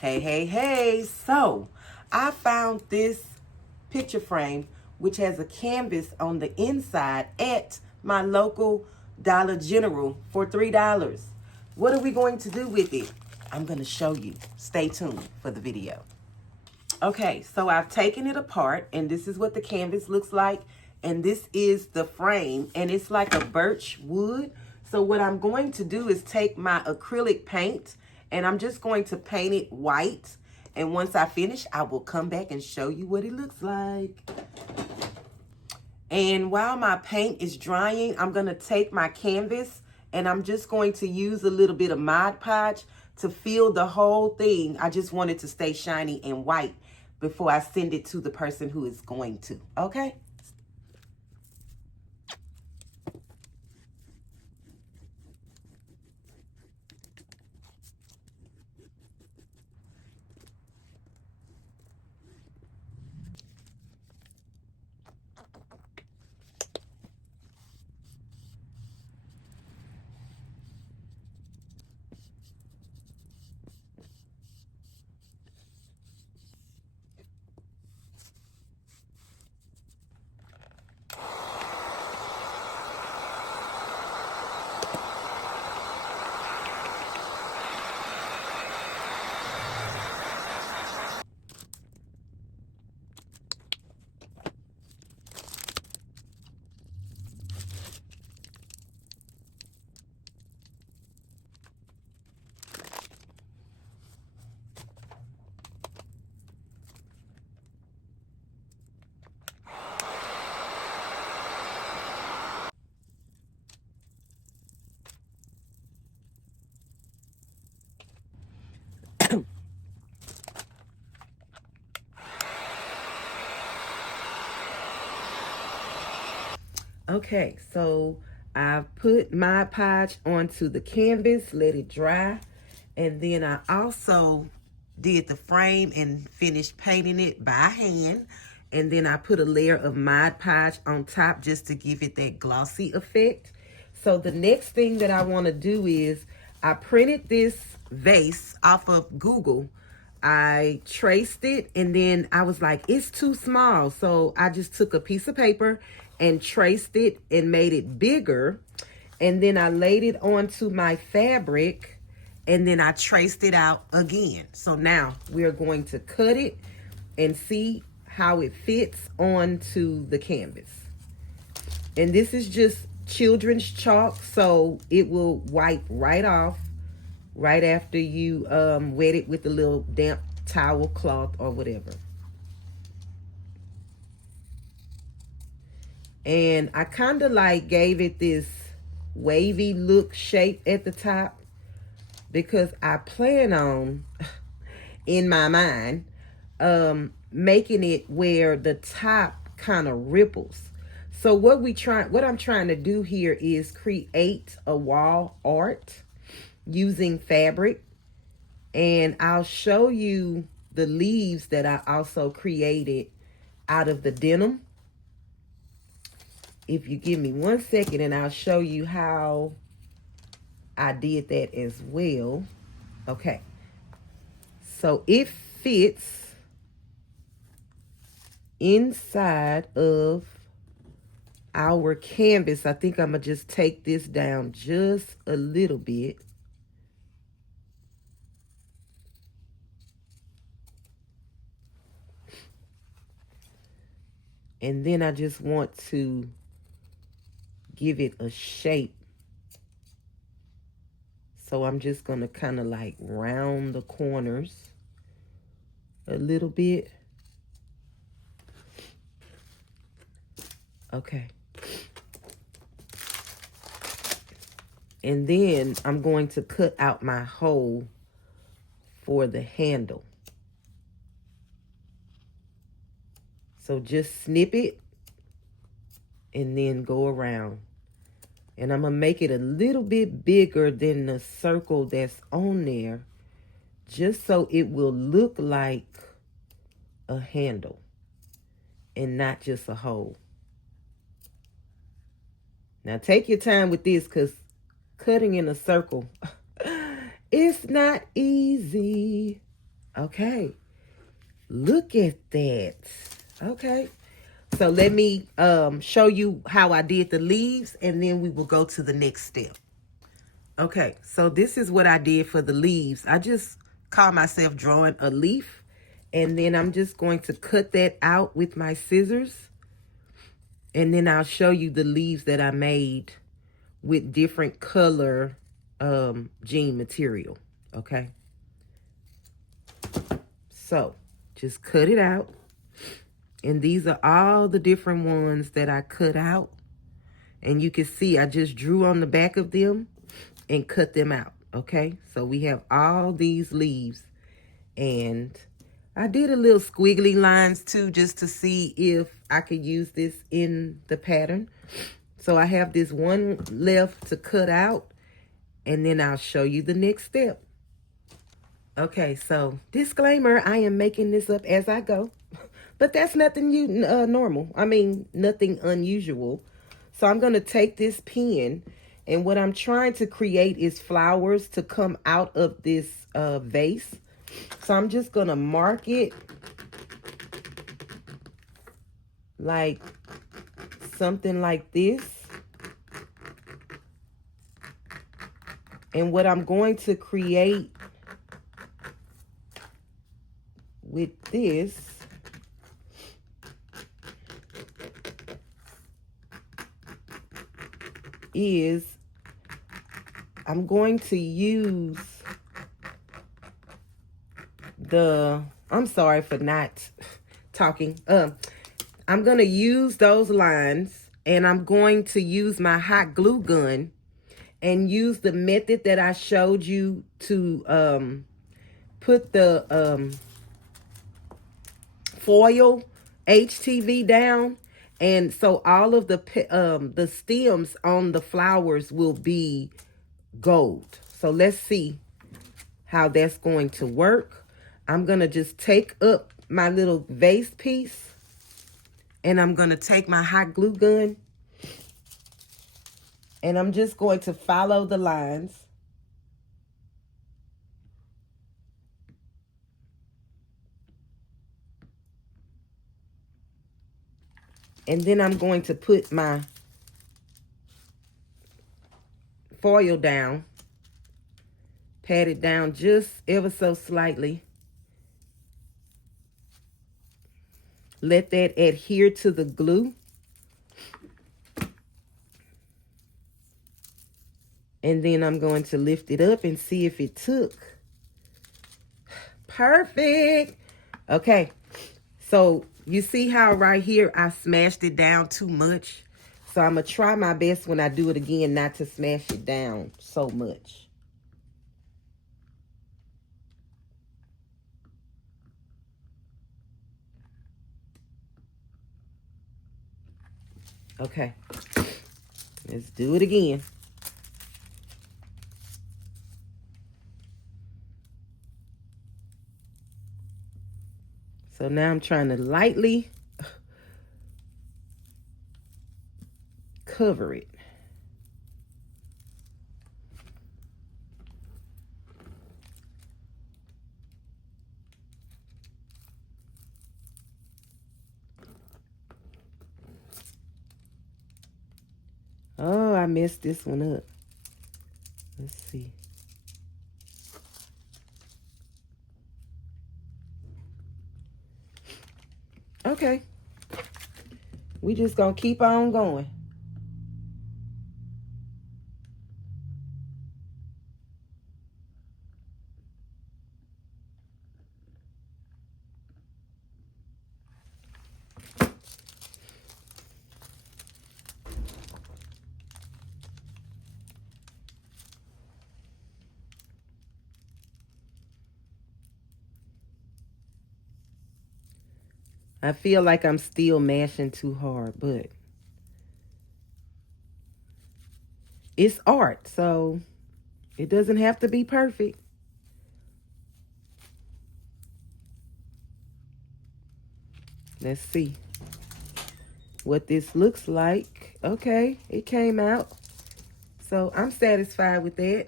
Hey. So, I found this picture frame which has a canvas on the inside at my local Dollar General for $3. What are we going to do with it? I'm going to show you. Stay tuned for the video. Okay, so I've taken it apart, and this is what the canvas looks like. And this is the frame, and it's like a birch wood. So what I'm going to do is take my acrylic paint, and I'm just going to paint it white. And once I finish, I will come back and show you what it looks like. And while my paint is drying, I'm going to take my canvas, and I'm just going to use a little bit of Mod Podge to fill the whole thing. I just want it to stay shiny and white before I send it to the person who is going to. Okay? Okay, so I've put Mod Podge onto the canvas, let it dry, and then I also did the frame and finished painting it by hand. And then I put a layer of Mod Podge on top just to give it that glossy effect. So the next thing that I want to do is I printed this vase off of Google. I traced it, and then I was like, it's too small. So I just took a piece of paper and traced it and made it bigger. And then I laid it onto my fabric, and then I traced it out again. So now we're going to cut it and see how it fits onto the canvas. And this is just children's chalk, so it will wipe right off right after you wet it with a little damp towel, cloth, or whatever. And I kind of like gave it this wavy look shape at the top because I plan on, in my mind, making it where the top kind of ripples. So what I'm trying to do here is create a wall art using fabric, and I'll show you the leaves that I also created out of the denim. If you give me 1 second, and I'll show you how I did that as well. Okay, so it fits inside of our canvas. I think I'm gonna just take this down just a little bit. And then I just want to give it a shape. So I'm just going to kind of like round the corners a little bit. Okay. And then I'm going to cut out my hole for the handle. So just snip it and then go around. And I'm going to make it a little bit bigger than the circle that's on there, just so it will look like a handle and not just a hole. Now take your time with this, because cutting in a circle, it's not easy. Okay. Look at that. Okay. So let me show you how I did the leaves, and then we will go to the next step. Okay, so this is what I did for the leaves. I just caught myself drawing a leaf, and then I'm just going to cut that out with my scissors, and then I'll show you the leaves that I made with different color jean material. Okay, so just cut it out, and these are all the different ones that I cut out, and you can see I just drew on the back of them and cut them out. Okay, so we have all these leaves, and I did a little squiggly lines too, just to see if I could use this in the pattern. So I have this one left to cut out, and then I'll show you the next step. Okay, so disclaimer, I am making this up as I go, but that's nothing normal. I mean, nothing unusual. So I'm going to take this pen, and what I'm trying to create is flowers to come out of this vase. So I'm just going to mark it like something like this. And what I'm going to create with this is I'm going to use I'm sorry for not talking. I'm going to use those lines, and I'm going to use my hot glue gun and use the method that I showed you to put the foil HTV down. And so all of the stems on the flowers will be gold. So let's see how that's going to work. I'm going to just take up my little vase piece, and I'm going to take my hot glue gun, and I'm just going to follow the lines. And then I'm going to put my foil down, pat it down just ever so slightly. Let that adhere to the glue. And then I'm going to lift it up and see if it took. Perfect. Okay. So you see how right here I smashed it down too much? So I'm going to try my best when I do it again not to smash it down so much. Okay. Let's do it again. So now I'm trying to lightly cover it. Oh, I messed this one up. Let's see. Okay. We just gonna keep on going. I feel like I'm still mashing too hard, but it's art, so it doesn't have to be perfect. Let's see what this looks like. Okay, it came out. So I'm satisfied with that.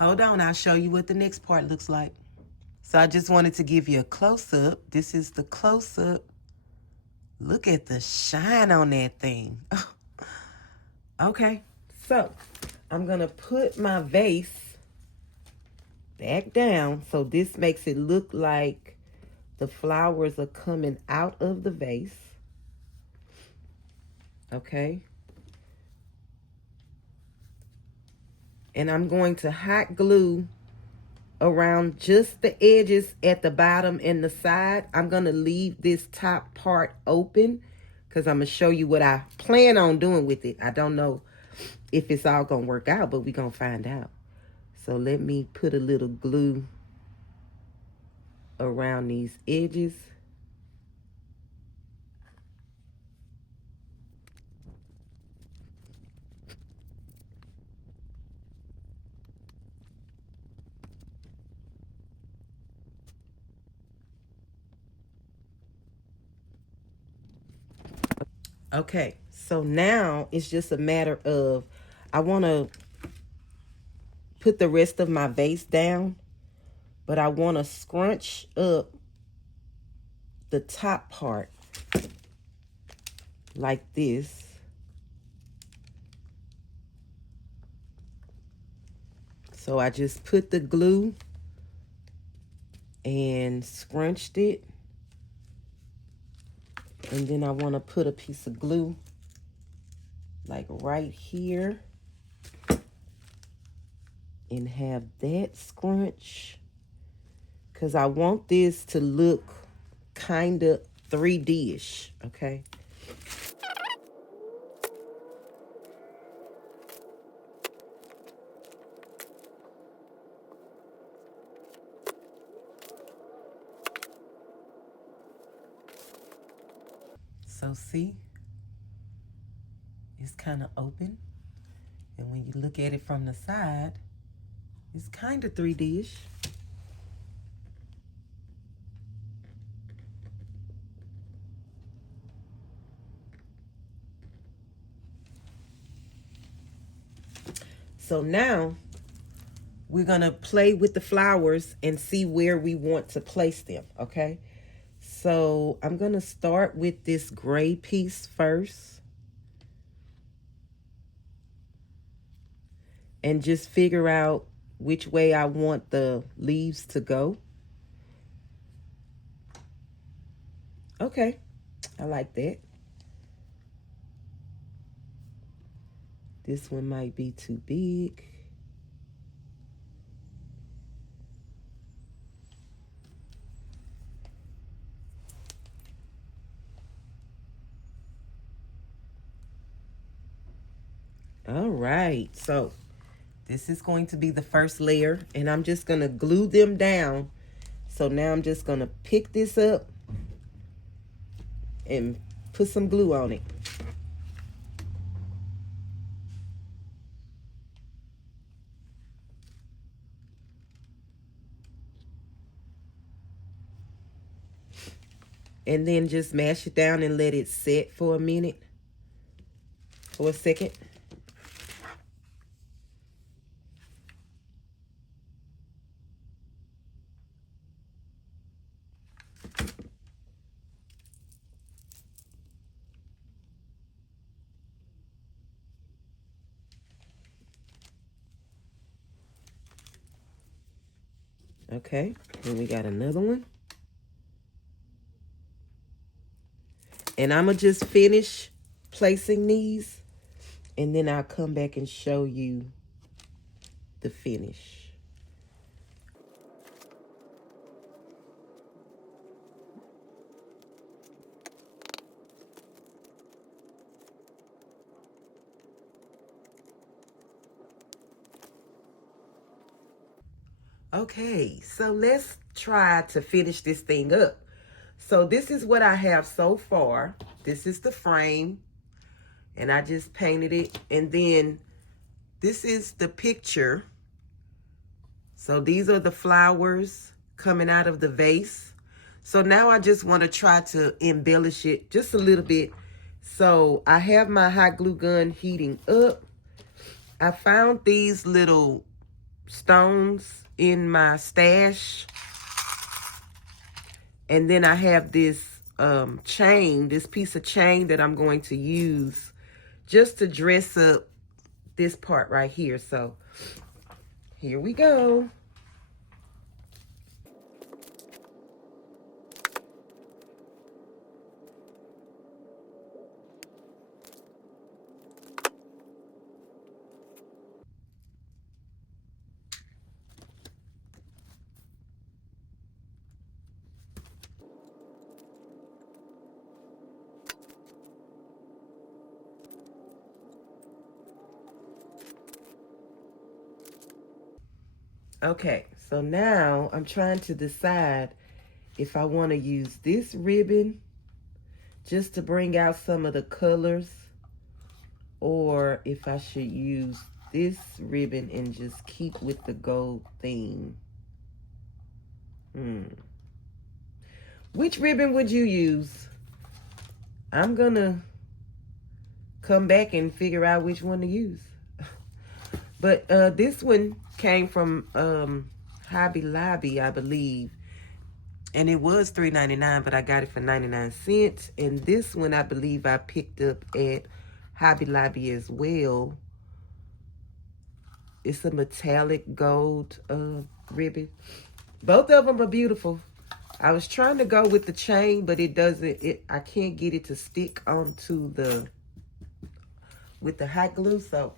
Hold on, I'll show you what the next part looks like. So I just wanted to give you a close-up. This is the close-up. Look at the shine on that thing. Okay, so I'm gonna put my vase back down. So this makes it look like the flowers are coming out of the vase. Okay. And I'm going to hot glue around just the edges at the bottom and the side. I'm going to leave this top part open because I'm going to show you what I plan on doing with it. I don't know if it's all going to work out, but we're going to find out. So let me put a little glue around these edges. Okay, so now it's just a matter of, I want to put the rest of my vase down, but I want to scrunch up the top part like this. So I just put the glue and scrunched it. And then I want to put a piece of glue like right here and have that scrunch, because I want this to look kind of 3D-ish, okay? So see, it's kind of open. And when you look at it from the side, it's kind of 3D-ish. So now we're gonna play with the flowers and see where we want to place them, okay? So I'm gonna start with this gray piece first. And just figure out which way I want the leaves to go. Okay, I like that. This one might be too big. All right, so this is going to be the first layer, and I'm just gonna glue them down. So now I'm just gonna pick this up and put some glue on it. And then just mash it down and let it set for a minute, for a second. Okay, then we got another one. And I'm going to just finish placing these, and then I'll come back and show you the finish. Okay, so let's try to finish this thing up. So this is what I have so far. This is the frame, and I just painted it. And then this is the picture. So these are the flowers coming out of the vase. So now I just want to try to embellish it just a little bit. So I have my hot glue gun heating up. I found these little stones in my stash. And then I have this chain, this piece of chain that I'm going to use just to dress up this part right here. So here we go. Okay, so now I'm trying to decide if I want to use this ribbon just to bring out some of the colors, or if I should use this ribbon and just keep with the gold theme. Which ribbon would you use? I'm gonna come back and figure out which one to use. But this one came from Hobby Lobby, I believe. And it was $3.99, but I got it for 99 cents. And this one, I believe I picked up at Hobby Lobby as well. It's a metallic gold ribbon. Both of them are beautiful. I was trying to go with the chain, but it doesn't, I can't get it to stick onto with the hot glue. So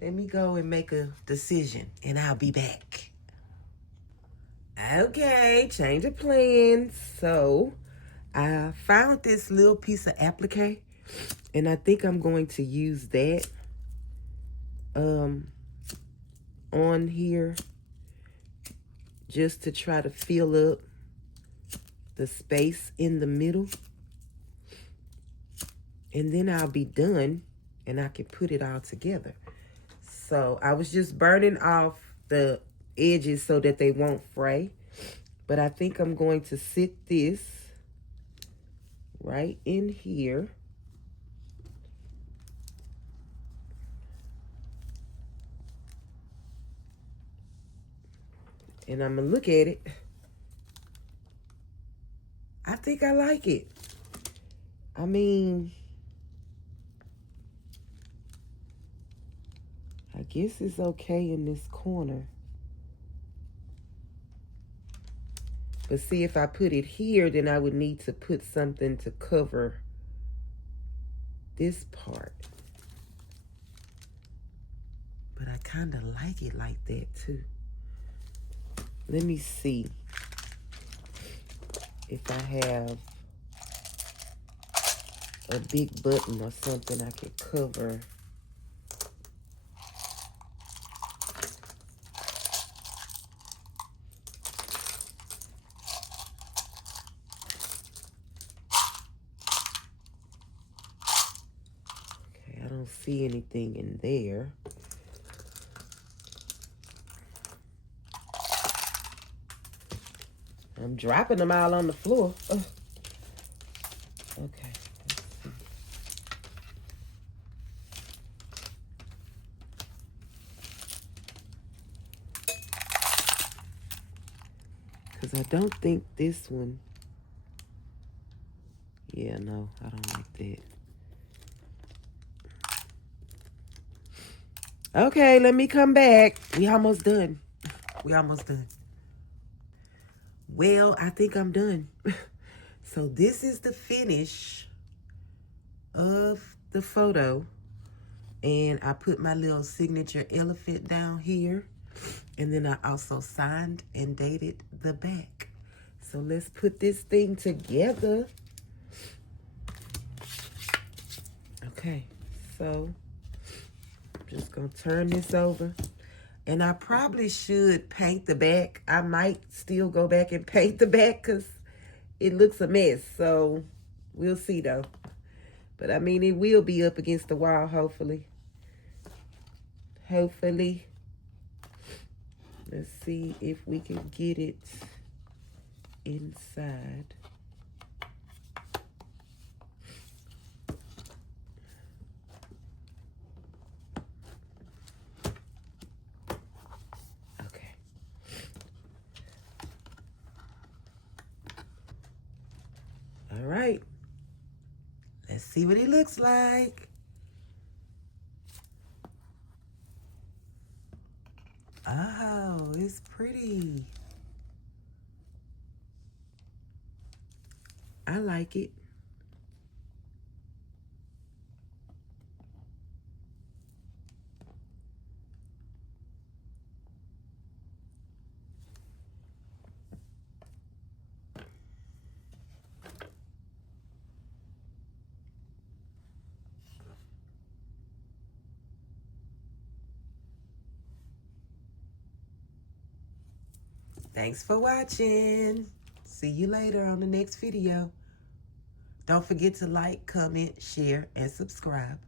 let me go and make a decision and I'll be back. Okay, change of plans. So I found this little piece of applique and I think I'm going to use that on here just to try to fill up the space in the middle. And then I'll be done and I can put it all together. So I was just burning off the edges so that they won't fray. But I think I'm going to sit this right in here. And I'm going to look at it. I think I like it. I mean, I guess it's okay in this corner. But see, if I put it here, then I would need to put something to cover this part. But I kind of like it like that too. Let me see if I have a big button or something I could cover. Okay, I don't see anything in there. I'm dropping them all on the floor. Ugh. Okay, let's see. Because I don't think this one. Yeah, no, I don't like that. Okay, let me come back. We almost done. We almost done. Well, I think I'm done. So this is the finish of the photo. And I put my little signature elephant down here. And then I also signed and dated the back. So let's put this thing together. Okay, so I'm just gonna turn this over. And I probably should paint the back. I might still go back and paint the back because it looks a mess. So we'll see though. But I mean, it will be up against the wall, hopefully. Hopefully. Let's see if we can get it inside. Okay. All right. Let's see what it looks like. Oh, it's pretty. I like it. Thanks for watching. See you later on the next video. Don't forget to like, comment, share, and subscribe.